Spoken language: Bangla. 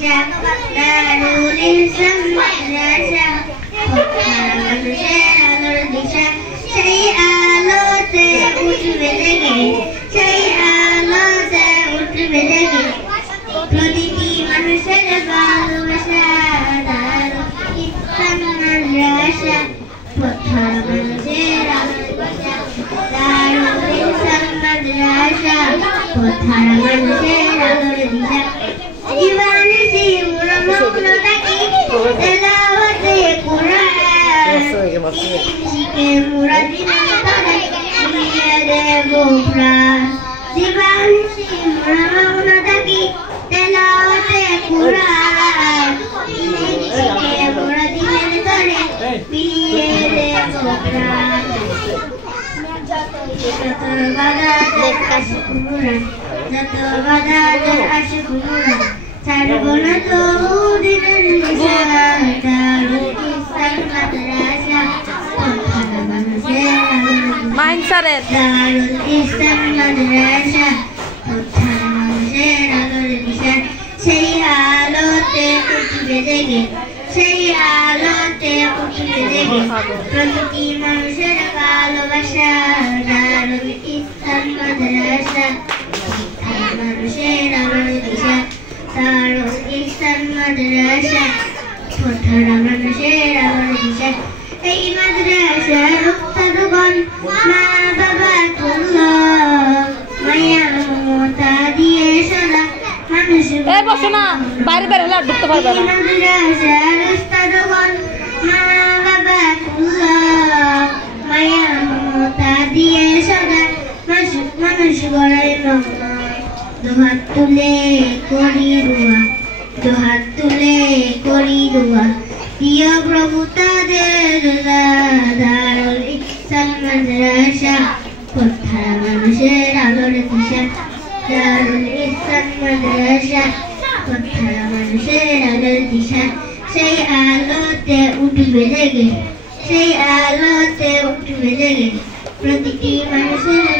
দিশা দারুল ইসলাম মাদ্রাসা পথহারা মানুষের আলোর দিশা সেই আলোতে উঠবে জেগে সেই আলোতে উঠবে জেগে প্রতিটি মানুষের ভালোবাসা দারুল ইসলাম মাদ্রাসা পথহারা মানুষের আলোর দিশা দারুল ইসলাম মাদ্রাসা পথহারা মানুষের আলোর দিশা জীবনে জীবন মগ্ন থাকি তেলাওয়াতে কুরআন শিখে মুরাদিনের তরে দিয়ে দেব প্রাণ জীবনে জীবন মগ্ন থাকি তেলাওয়াতে কুরআন শিখে মুরাদিনের তরে দিয়ে দেব প্রাণ যত বাধাদের আসুক মুরাদ যত বাধাদের আসুক মুরাদ ছাড়বো না তো দিনের দিশা দারুল ইসলাম মাদ্রাসা পথহারা মানুষের আলোর দারুল ইসলাম মাদ্রাসা পথহারা মানুষের আলোর দিশা সেই আলোতে উঠবে জেগে সেই আলোতে উঠবে জেগে প্রতিটি মানুষের ভালোবাসা দারুল ইসলাম মাদ্রাসা পথহারা মানুষের আলোর দিশা দারুল ইসলাম মাদ্রাসা পথহারা মানুষের আলোর দিশা এই মাদ্রাসার উস্তাদগণ মা বাবা তুল্লাহ মায়া মমতা দিয়ে সদা মানুষ এই বসো না বাইরে বের হলে ঢুকতে পারবে না মাদ্রাসার উস্তাদগণ মা বাবা তুল্লাহ মায়া মমতা দিয়ে সদা মানুষ গড়ায় দুহাত তুলে করি দোয়া দুহাত তুলে করি দোয়া প্রিয় প্রভু তাদের দারুল ইসলাম মাদ্রাসা পথহারা মানুষের আলোর দিশা দারুল ইসলাম মাদ্রাসা পথহারা মানুষের আলোর দিশা সেই আলোতে উঠবে জেগে সেই আলোতে উঠবে জেগে প্রতিটি মানুষের